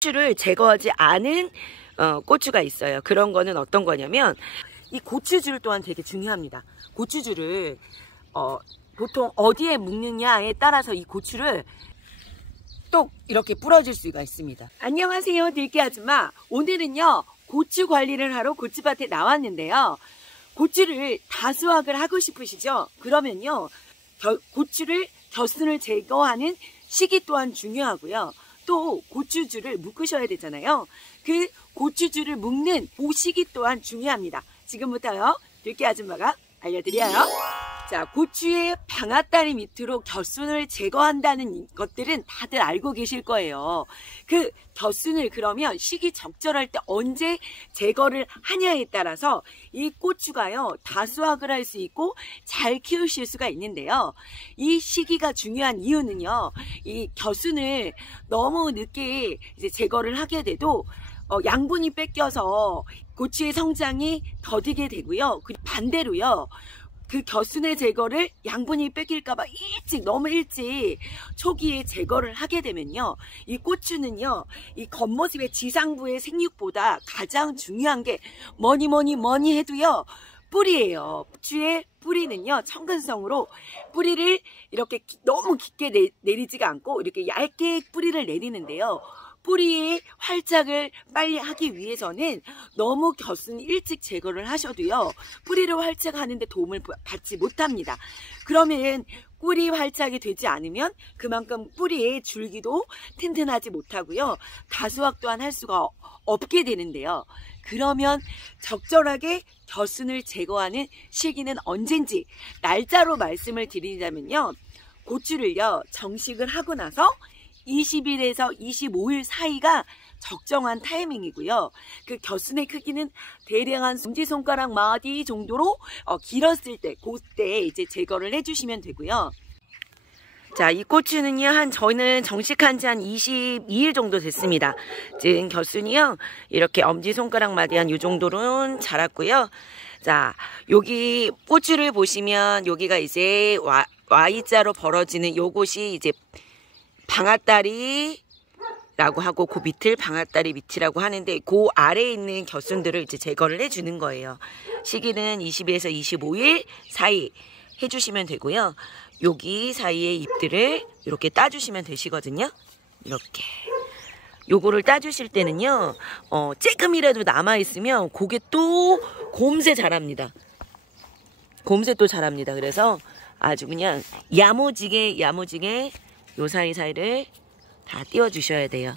고추를 제거하지 않은 고추가 있어요. 그런 거는 어떤 거냐면 이 고추줄 또한 되게 중요합니다. 고추줄을 보통 어디에 묶느냐에 따라서 이 고추를 똑 이렇게 부러질 수가 있습니다. 안녕하세요, 들깨 아줌마. 오늘은요 고추 관리를 하러 고추밭에 나왔는데요. 고추를 다수확을 하고 싶으시죠? 그러면요 고추를 겨순을 제거하는 시기 또한 중요하고요. 또 고추줄을 묶으셔야 되잖아요. 그 고추줄을 묶는 그 시기 또한 중요합니다. 지금부터요 들깨 아줌마가 알려드려요. 자, 고추의 방아다리 밑으로 겨순을 제거한다는 것들은 다들 알고 계실 거예요. 그 겨순을 그러면 시기 적절할 때 언제 제거를 하냐에 따라서 이 고추가요 다수확을 할 수 있고 잘 키우실 수가 있는데요. 이 시기가 중요한 이유는요, 이 겨순을 너무 늦게 이제 제거를 하게 돼도 양분이 뺏겨서 고추의 성장이 더디게 되고요. 반대로요, 그 겨순의 제거를 양분이 뺏길까봐 너무 일찍 초기에 제거를 하게 되면요, 이 고추는요 이 겉모습의 지상부의 생육보다 가장 중요한 게 뭐니 해도요 뿌리예요. 고추의 뿌리는요 청근성으로 뿌리를 이렇게 너무 깊게 내리지가 않고 이렇게 얇게 뿌리를 내리는데요, 뿌리의 활착을 빨리 하기 위해서는 너무 겨순 일찍 제거를 하셔도요 뿌리를 활착하는데 도움을 받지 못합니다. 그러면 뿌리 활착이 되지 않으면 그만큼 뿌리의 줄기도 튼튼하지 못하고요 다수확 또한 할 수가 없게 되는데요. 그러면 적절하게 겨순을 제거하는 시기는 언젠지 날짜로 말씀을 드리자면요, 고추를요 정식을 하고 나서 20일에서 25일 사이가 적정한 타이밍이고요. 그 겨순의 크기는 대략 한 엄지손가락 마디 정도로 길었을 때 그때 이제 제거를 해주시면 되고요. 자, 이 고추는요 저는 정식한 지 한 22일 정도 됐습니다. 지금 겨순이요 이렇게 엄지손가락 마디 한 이 정도는 자랐고요. 자, 여기 고추를 보시면 여기가 이제 Y자로 벌어지는 요곳이 이제 방아다리라고 하고 그 밑을 방아다리 밑이라고 하는데 그 아래에 있는 겨순들을 이제 제거를 해주는 거예요. 시기는 20에서 25일 사이 해주시면 되고요. 여기 사이에 잎들을 이렇게 따주시면 되시거든요. 이렇게 요거를 따주실 때는요 조금이라도 남아있으면 그게 또 곰새 자랍니다. 곰새 또 자랍니다. 그래서 아주 그냥 야무지게 요 사이사이를 다 띄워주셔야 돼요.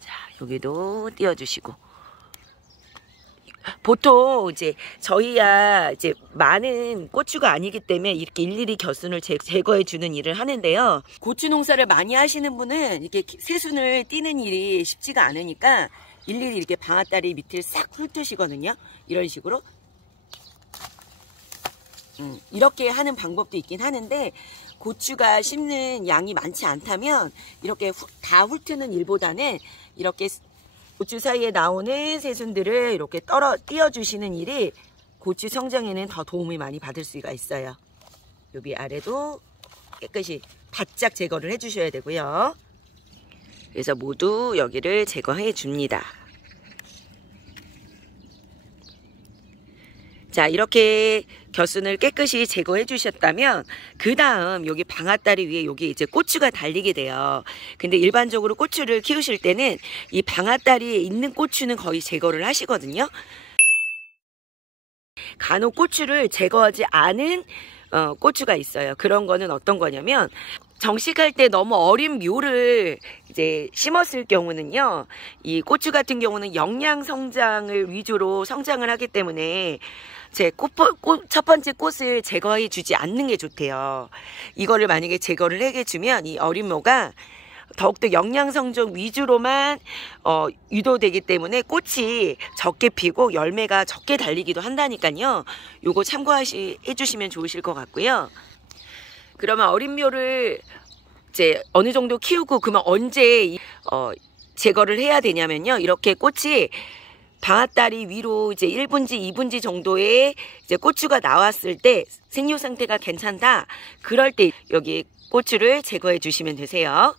자, 여기도 띄워주시고. 보통 이제 저희야 이제 많은 고추가 아니기 때문에 이렇게 일일이 겨순을 제거해주는 일을 하는데요. 고추 농사를 많이 하시는 분은 이렇게 새순을 띄는 일이 쉽지가 않으니까 일일이 이렇게 방아다리 밑을 싹 훑으시거든요. 이런 식으로. 이렇게 하는 방법도 있긴 하는데 고추가 심는 양이 많지 않다면 이렇게 다 훑는 일보다는 이렇게 고추 사이에 나오는 새순들을 이렇게 띄워주시는 일이 고추 성장에는 더 도움을 많이 받을 수가 있어요. 여기 아래도 깨끗이 바짝 제거를 해주셔야 되고요. 그래서 모두 여기를 제거해 줍니다. 자, 이렇게 겨순을 깨끗이 제거해 주셨다면 그 다음 여기 방아다리 위에 여기 이제 고추가 달리게 돼요. 근데 일반적으로 고추를 키우실 때는 이 방아다리에 있는 고추는 거의 제거를 하시거든요. 간혹 고추를 제거하지 않은 고추가 있어요. 그런 거는 어떤 거냐면 정식할 때 너무 어린 묘를 이제 심었을 경우는요, 이 고추 같은 경우는 영양 성장을 위주로 성장을 하기 때문에 첫 번째 꽃을 제거해 주지 않는 게 좋대요. 이거를 만약에 제거를 해주면 이 어린 묘가 더욱더 영양 성장 위주로만 유도되기 때문에 꽃이 적게 피고 열매가 적게 달리기도 한다니까요. 요거 참고해 주시면 좋으실 것 같고요. 그러면 어린 묘를 이제 어느 정도 키우고 그러면 언제 제거를 해야 되냐면요, 이렇게 꽃이 방아다리 위로 이제 1분지 2분지 정도의 이제 고추가 나왔을 때 생육 상태가 괜찮다. 그럴 때 여기 고추를 제거해 주시면 되세요.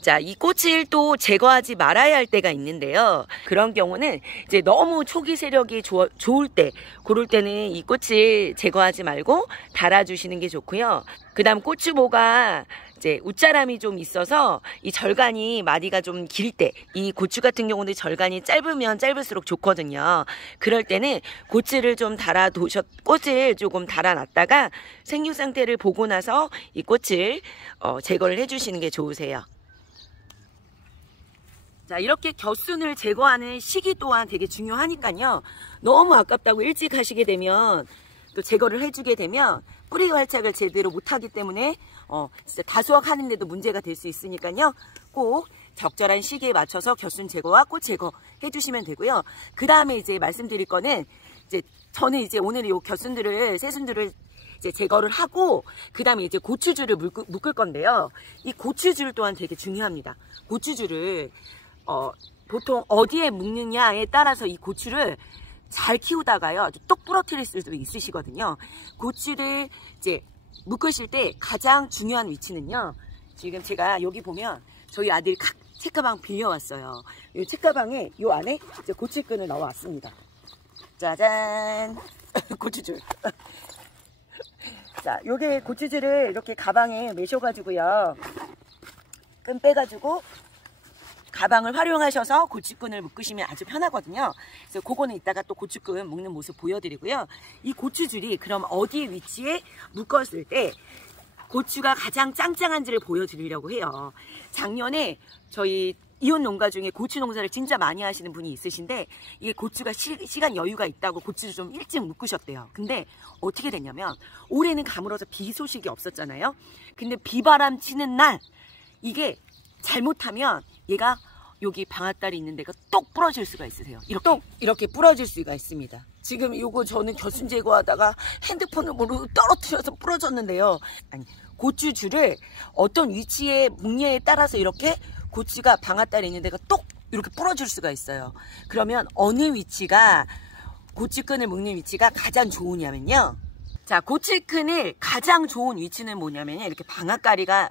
자, 이 꽃을 또 제거하지 말아야 할 때가 있는데요. 그런 경우는 이제 너무 초기 세력이 좋을 때, 그럴 때는 이 꽃을 제거하지 말고 달아주시는 게 좋고요. 그 다음 고추모가 이제 웃자람이 좀 있어서 이 절간이 마디가 좀 길 때, 이 고추 같은 경우는 절간이 짧으면 짧을수록 좋거든요. 그럴 때는 꽃을 조금 달아놨다가 생육 상태를 보고 나서 이 꽃을 제거를 해주시는 게 좋으세요. 자, 이렇게 겨순을 제거하는 시기 또한 되게 중요하니까요. 너무 아깝다고 일찍 하시게 되면 또 제거를 해주게 되면 뿌리 활착을 제대로 못하기 때문에 진짜 다수확하는데도 문제가 될 수 있으니까요. 꼭 적절한 시기에 맞춰서 겨순 제거와 꽃 제거 해주시면 되고요. 그 다음에 이제 말씀드릴 거는 이제 저는 이제 오늘 이 새순들을 이제 제거를 하고 그 다음에 이제 고추줄을 묶을 건데요. 이 고추줄 또한 되게 중요합니다. 고추줄을 보통 어디에 묶느냐에 따라서 이 고추를 잘 키우다가요 아주 똑 부러뜨릴 수도 있으시거든요. 고추를 이제 묶으실 때 가장 중요한 위치는요. 지금 제가 여기 보면 저희 아들이 책가방 빌려왔어요. 이 책가방에 이 안에 이제 고추끈을 넣어왔습니다. 짜잔. 고추줄. 자, 요게 고추줄을 이렇게 가방에 매셔가지고요. 끈 빼가지고 가방을 활용하셔서 고추끈을 묶으시면 아주 편하거든요. 그래서 그거는 이따가 또 고추끈 묶는 모습 보여드리고요. 이 고추줄이 그럼 어디 위치에 묶었을 때 고추가 가장 짱짱한지를 보여드리려고 해요. 작년에 저희 이웃 농가 중에 고추 농사를 진짜 많이 하시는 분이 있으신데 이게 고추가 시간 여유가 있다고 고추를 좀 일찍 묶으셨대요. 근데 어떻게 됐냐면 올해는 가물어서 비 소식이 없었잖아요. 근데 비바람 치는 날 이게 잘못하면 얘가 여기 방앗달이 있는 데가 똑 부러질 수가 있으세요. 이렇게 부러질 수가 있습니다. 지금 요거 저는 겨순 제거하다가 핸드폰을 모르고 떨어뜨려서 부러졌는데요. 아니, 고추줄을 어떤 위치에 묶냐에 따라서 이렇게 고추가 방앗달이 있는 데가 똑 이렇게 부러질 수가 있어요. 그러면 어느 위치가 고추끈을 묶는 위치가 가장 좋으냐면요. 자, 고추끈을 가장 좋은 위치는 뭐냐면요. 이렇게 방앗다리가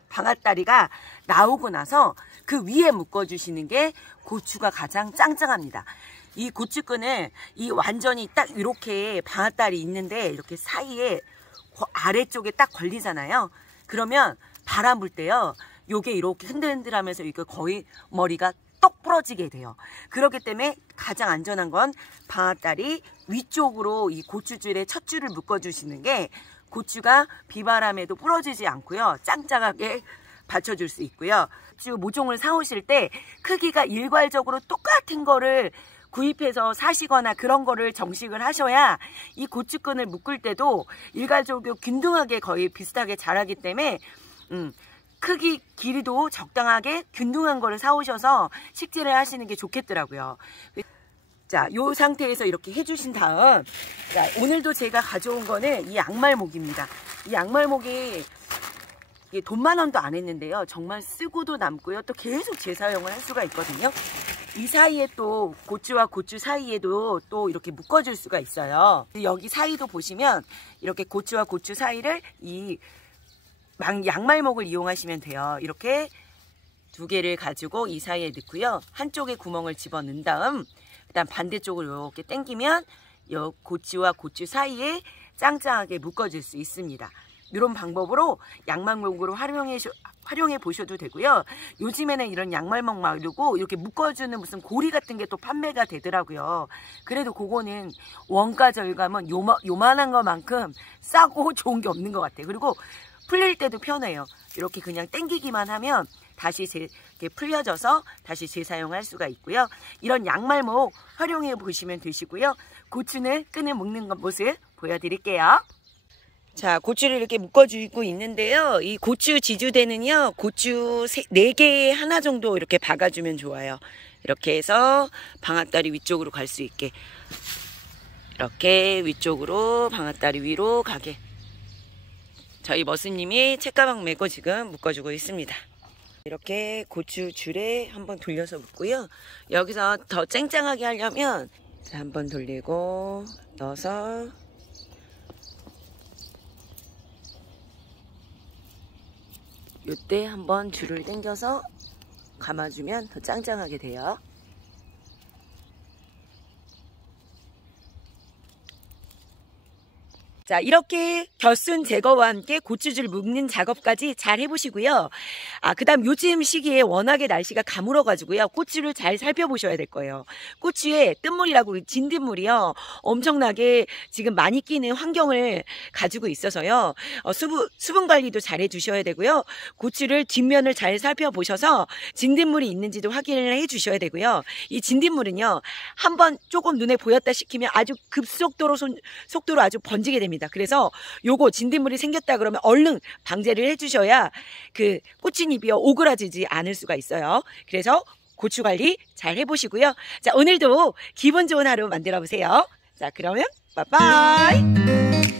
나오고 나서 그 위에 묶어주시는 게 고추가 가장 짱짱합니다. 이 고추끈을 완전히 딱 이렇게 방앗다리 있는데 이렇게 사이에 아래쪽에 딱 걸리잖아요. 그러면 바람 불 때요. 요게 이렇게 흔들흔들하면서 이거 거의 머리가 똑 부러지게 돼요. 그렇기 때문에 가장 안전한 건 방앗다리 위쪽으로 이 고추줄에 첫 줄을 묶어주시는 게 고추가 비바람에도 부러지지 않고요. 짱짱하게 받쳐줄 수 있고요. 고추 모종을 사오실 때 크기가 일괄적으로 똑같은 거를 구입해서 사시거나 그런 거를 정식을 하셔야 이 고추끈을 묶을 때도 일괄적으로 균등하게 거의 비슷하게 자라기 때문에 크기, 길이도 적당하게 균등한 거를 사오셔서 식재를 하시는 게 좋겠더라고요. 자, 요 상태에서 이렇게 해주신 다음, 자, 오늘도 제가 가져온 거는 이 양말목입니다. 이 양말목이 돈 10,000원도 안 했는데요. 정말 쓰고도 남고요. 또 계속 재사용을 할 수가 있거든요. 이 사이에 또 고추와 고추 사이에도 또 이렇게 묶어줄 수가 있어요. 여기 사이도 보시면 이렇게 고추와 고추 사이를 이 양말목을 이용하시면 돼요. 이렇게 두 개를 가지고 이 사이에 넣고요. 한쪽에 구멍을 집어넣은 다음 그다음 반대쪽으로 이렇게 당기면 이 고추와 고추 사이에 짱짱하게 묶어줄 수 있습니다. 이런 방법으로 양말목으로 활용해 보셔도 되고요. 요즘에는 이런 양말목 말고 이렇게 묶어주는 무슨 고리 같은 게 또 판매가 되더라고요. 그래도 그거는 원가 절감은 요만한 것만큼 싸고 좋은 게 없는 것 같아요. 그리고 풀릴 때도 편해요. 이렇게 그냥 당기기만 하면 다시 이렇게 풀려져서 다시 재사용할 수가 있고요. 이런 양말목 활용해 보시면 되시고요. 고추는 끈을 묶는 모습 보여드릴게요. 자, 고추를 이렇게 묶어주고 있는데요. 이 고추 지주대는요, 고추 4개에 하나 정도 이렇게 박아주면 좋아요. 이렇게 해서 방앗다리 위쪽으로 갈 수 있게. 이렇게 위쪽으로 방앗다리 위로 가게. 저희 머스님이 책가방 메고 지금 묶어주고 있습니다. 이렇게 고추 줄에 한번 돌려서 묶고요. 여기서 더 쨍쨍하게 하려면 한번 돌리고 넣어서 이때 한번 줄을 당겨서 감아주면 더 짱짱하게 돼요. 자, 이렇게 겨순 제거와 함께 고추줄 묶는 작업까지 잘 해보시고요. 그 다음 요즘 시기에 워낙에 날씨가 가물어가지고요. 고추를 잘 살펴보셔야 될 거예요. 고추에 뜬물이라고 진딧물이요. 엄청나게 지금 많이 끼는 환경을 가지고 있어서요. 수분 관리도 잘 해주셔야 되고요. 고추를 뒷면을 잘 살펴보셔서 진딧물이 있는지도 확인을 해주셔야 되고요. 이 진딧물은요. 한번 조금 눈에 보였다 시키면 아주 급속도로 속도로 아주 번지게 됩니다. 그래서 요거 진딧물이 생겼다 그러면 얼른 방제를 해주셔야 그 꽃잎이요 오그라지지 않을 수가 있어요. 그래서 고추 관리 잘 해보시고요. 자, 오늘도 기분 좋은 하루 만들어 보세요. 자, 그러면 빠빠이.